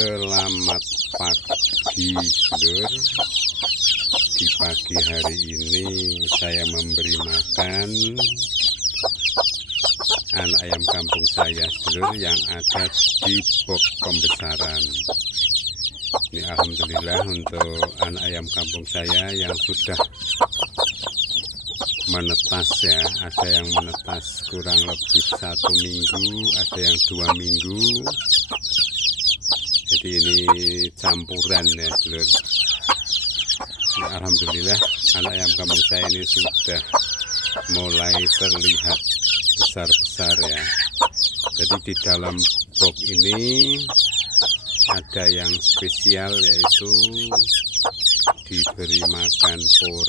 Selamat pagi sedulur. Di pagi hari ini saya memberi makan anak ayam kampung saya sedulur yang ada di box pembesaran. Ini alhamdulillah untuk anak ayam kampung saya yang sudah menetas ya. Ada yang menetas kurang lebih 1 minggu, ada yang 2 minggu. Jadi ini campuran ya sedulur. Alhamdulillah anak ayam kampung saya ini sudah mulai terlihat besar-besar ya. Jadi di dalam box ini ada yang spesial, yaitu diberi makan pur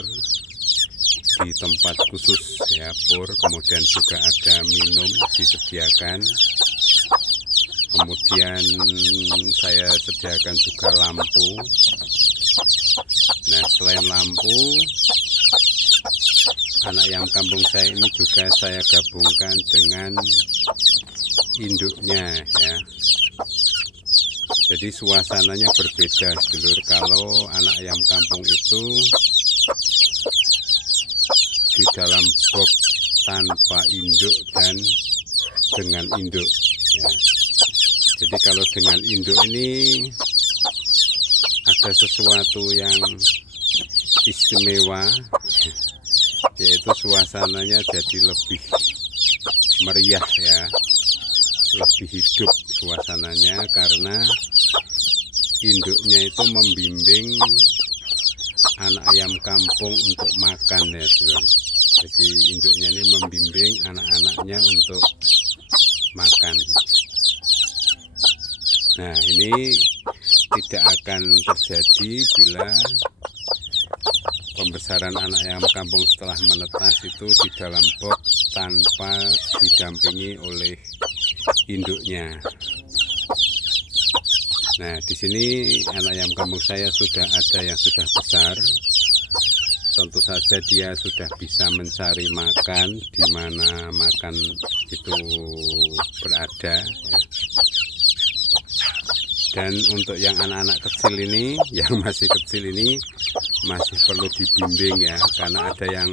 di tempat khusus ya, pur, kemudian juga ada minum disediakan, kemudian saya sediakan juga lampu. Nah, selain lampu, anak ayam kampung saya ini juga saya gabungkan dengan induknya ya. Jadi suasananya berbeda sedulur. Kalau anak ayam kampung itu di dalam box tanpa induk dan dengan induk ya. Jadi kalau dengan induk ini ada sesuatu yang istimewa, yaitu suasananya jadi lebih meriah ya, lebih hidup suasananya, karena induknya itu membimbing anak ayam kampung untuk makan ya sedulur. Jadi induknya ini membimbing anak-anaknya untuk makan. Nah, ini tidak akan terjadi bila pembesaran anak ayam kampung setelah menetas itu di dalam box tanpa didampingi oleh induknya. Nah, di sini anak ayam kampung saya sudah ada yang sudah besar. Tentu saja dia sudah bisa mencari makan di mana makan itu berada ya. Dan untuk yang anak-anak kecil ini, yang masih kecil ini masih perlu dibimbing ya, karena ada yang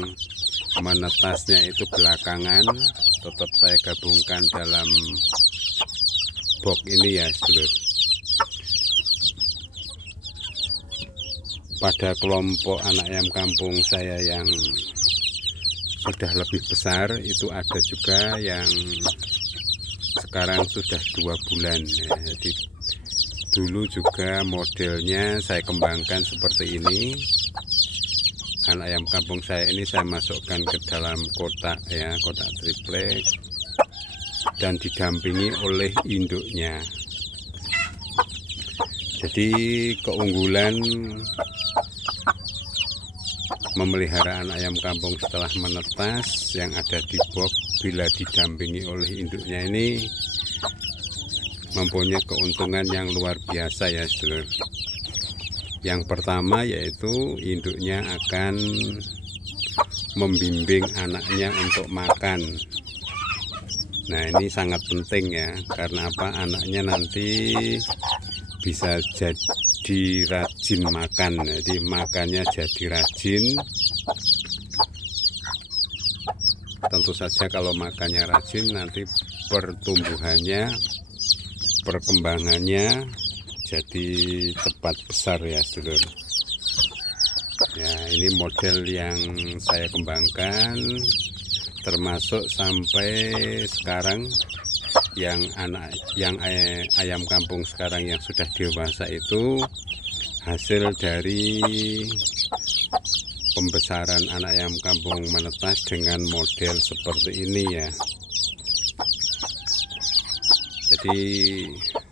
menetasnya itu belakangan. Tetap saya gabungkan dalam box ini ya sedulur. Pada kelompok anak ayam kampung saya yang sudah lebih besar, itu ada juga yang sekarang sudah 2 bulan ya. Jadi dulu juga modelnya saya kembangkan seperti ini. Anak ayam kampung saya ini saya masukkan ke dalam kotak ya, kotak triplek, dan didampingi oleh induknya. Jadi keunggulan memelihara anak ayam kampung setelah menetas yang ada di box bila didampingi oleh induknya ini mempunyai keuntungan yang luar biasa ya sedulur. Yang pertama yaitu induknya akan membimbing anaknya untuk makan. Nah, ini sangat penting ya, karena apa? Anaknya nanti bisa jadi rajin makan. Jadi makannya jadi rajin. Tentu saja kalau makannya rajin, nanti pertumbuhannya, perkembangannya jadi cepat besar ya sedulur. Ya, ini model yang saya kembangkan, termasuk sampai sekarang yang ayam kampung sekarang yang sudah dewasa itu hasil dari pembesaran anak ayam kampung menetas dengan model seperti ini ya. Jadi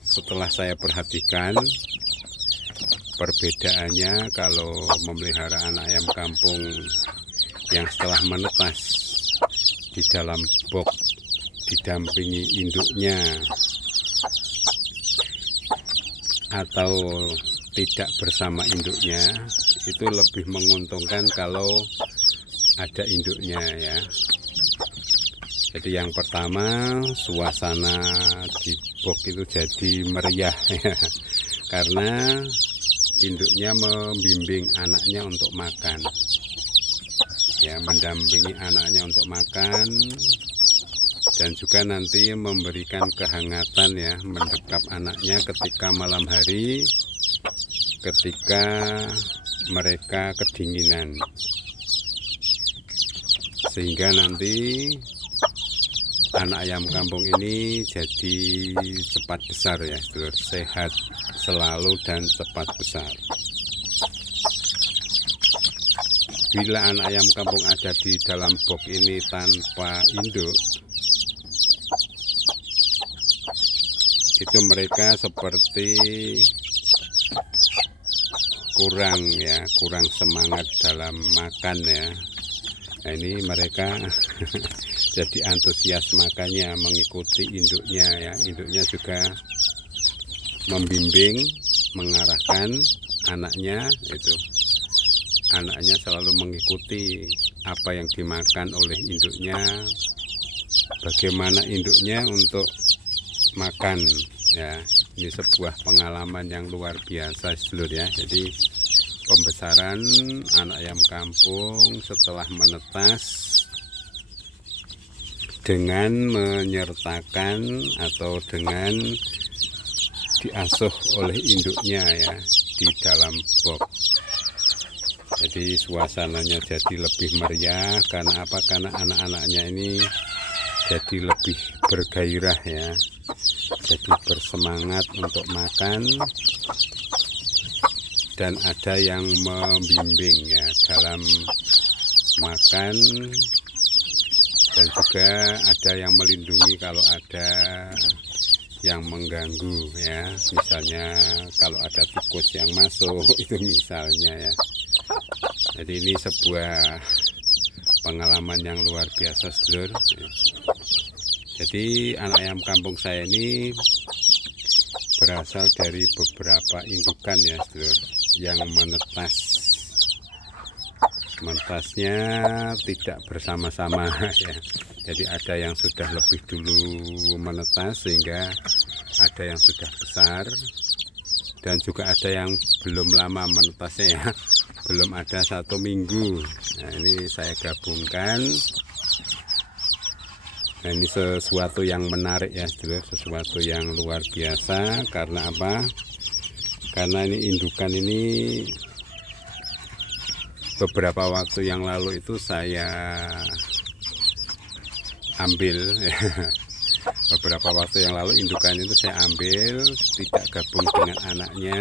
setelah saya perhatikan perbedaannya kalau memelihara anak ayam kampung yang setelah menetas di dalam box didampingi induknya atau tidak bersama induknya, itu lebih menguntungkan kalau ada induknya ya. Jadi yang pertama, suasana di box itu jadi meriah ya. karena induknya membimbing anaknya untuk makan, ya, mendampingi anaknya untuk makan, dan juga nanti memberikan kehangatan, ya, mendekap anaknya ketika malam hari, ketika mereka kedinginan, sehingga nanti anak ayam kampung ini jadi cepat besar, ya, sedulur, sehat selalu dan cepat besar. Bila anak ayam kampung ada di dalam box ini tanpa induk, itu mereka seperti kurang semangat dalam makan, ya. Nah, ini mereka jadi antusias makannya, mengikuti induknya, ya. Induknya juga membimbing, mengarahkan anaknya, itu anaknya selalu mengikuti apa yang dimakan oleh induknya, bagaimana induknya untuk makan, ya. Ini sebuah pengalaman yang luar biasa, sedulur, ya. Jadi pembesaran anak ayam kampung setelah menetas dengan menyertakan atau dengan diasuh oleh induknya, ya, di dalam box. Jadi suasananya jadi lebih meriah. Karena apa? Karena anak-anaknya ini jadi lebih bergairah, ya, jadi bersemangat untuk makan, dan ada yang membimbing, ya, dalam makan, dan juga ada yang melindungi kalau ada yang mengganggu, ya, misalnya kalau ada tikus yang masuk itu misalnya, ya. Jadi ini sebuah pengalaman yang luar biasa, sedulur. Jadi anak ayam kampung saya ini berasal dari beberapa indukan, ya, sedulur, yang menetas. Menetasnya tidak bersama-sama, ya. Jadi ada yang sudah lebih dulu menetas sehingga ada yang sudah besar, dan juga ada yang belum lama menetasnya, ya, belum ada 1 minggu. Nah, ini saya gabungkan. Nah, ini sesuatu yang menarik, ya, sedulur, sesuatu yang luar biasa. Karena apa? Karena ini indukan ini beberapa waktu yang lalu itu saya ambil, ya. Beberapa waktu yang lalu indukan itu saya ambil, tidak gabung dengan anaknya.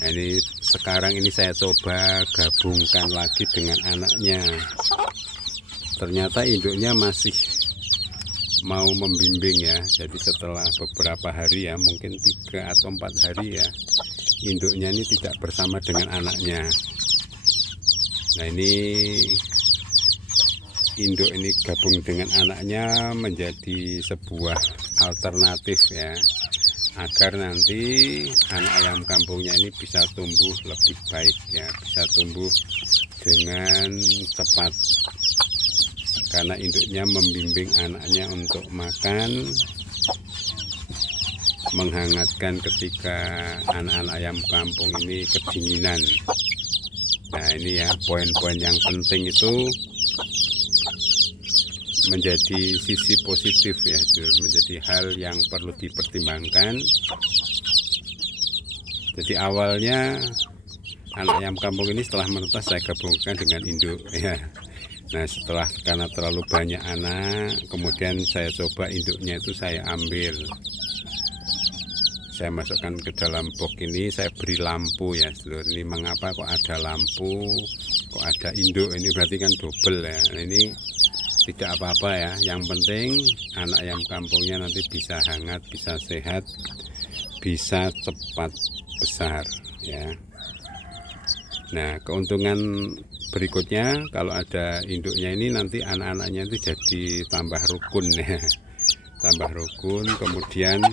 Nah, ini sekarang ini saya coba gabungkan lagi dengan anaknya. Ternyata induknya masih mau membimbing, ya. Jadi setelah beberapa hari, ya, mungkin 3 atau 4 hari, ya, induknya ini tidak bersama dengan anaknya. Nah, ini induk ini gabung dengan anaknya menjadi sebuah alternatif, ya, agar nanti anak ayam kampungnya ini bisa tumbuh lebih baik, ya, bisa tumbuh dengan cepat, karena induknya membimbing anaknya untuk makan, menghangatkan ketika anak-anak ayam kampung ini kedinginan. Nah, ini, ya, poin-poin yang penting itu menjadi sisi positif, ya, menjadi hal yang perlu dipertimbangkan. Jadi awalnya anak ayam kampung ini setelah menetas saya gabungkan dengan induk, ya. Nah, setelah karena terlalu banyak anak, kemudian saya coba induknya itu saya ambil, saya masukkan ke dalam box ini, saya beri lampu, ya, sedulur. Ini mengapa kok ada lampu, kok ada induk? Ini berarti kan double, ya. Nah, ini tidak apa-apa, ya, yang penting anak ayam kampungnya nanti bisa hangat, bisa sehat, bisa cepat besar, ya. Nah, keuntungan berikutnya kalau ada induknya ini nanti anak-anaknya itu jadi tambah rukun, ya, tambah rukun. Kemudian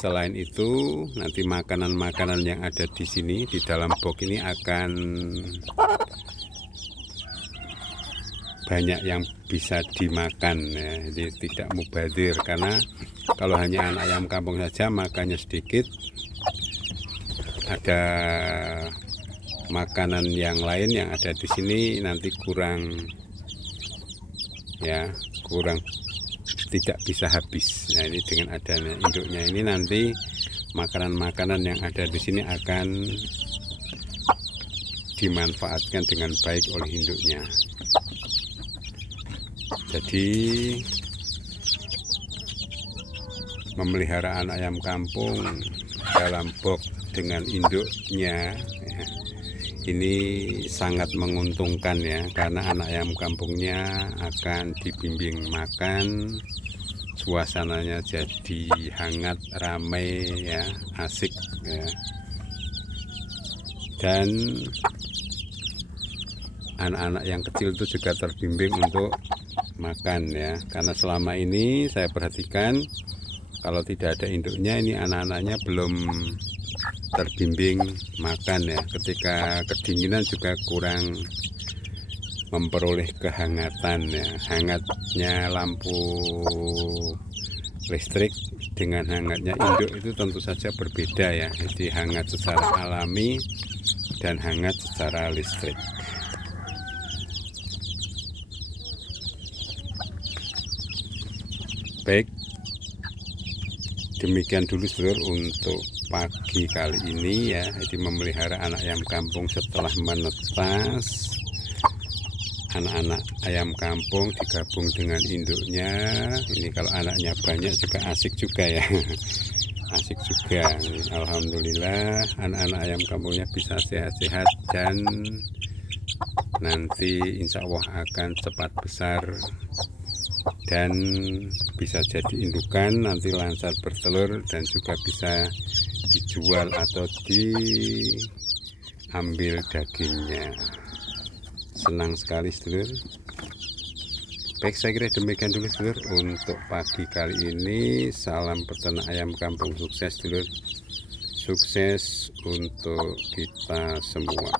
selain itu nanti makanan-makanan yang ada di sini di dalam box ini akan banyak yang bisa dimakan ya. Jadi tidak mubazir, karena kalau hanya anak ayam kampung saja makannya sedikit, ada makanan yang lain yang ada di sini nanti kurang ya, kurang, tidak bisa habis. Nah ini dengan adanya induknya ini nanti makanan-makanan yang ada di sini akan dimanfaatkan dengan baik oleh induknya. Jadi memelihara anak ayam kampung dalam box dengan induknya ya, ini sangat menguntungkan ya, karena anak ayam kampungnya akan dibimbing makan, suasananya jadi hangat, ramai ya, asik ya. Dan anak-anak yang kecil itu juga terbimbing untuk makan ya, karena selama ini saya perhatikan kalau tidak ada induknya ini anak-anaknya belum terbimbing makan ya. Ketika kedinginan juga kurang memperoleh kehangatan ya. Hangatnya lampu listrik dengan hangatnya induk itu tentu saja berbeda ya. Jadi hangat secara alami dan hangat secara listrik. Baik, demikian dulu sedulur untuk pagi kali ini ya. Jadi memelihara anak ayam kampung setelah menetas, anak-anak ayam kampung digabung dengan induknya. Ini kalau anaknya banyak juga asik juga ya. Asik juga. Alhamdulillah anak-anak ayam kampungnya bisa sehat-sehat dan nanti insya Allah akan cepat besar dan bisa jadi indukan, nanti lancar bertelur dan juga bisa dijual atau diambil dagingnya. Senang sekali sedulur. Baik, saya kira demikian dulu sedulur untuk pagi kali ini. Salam peternak ayam kampung sukses sedulur. Sukses untuk kita semua.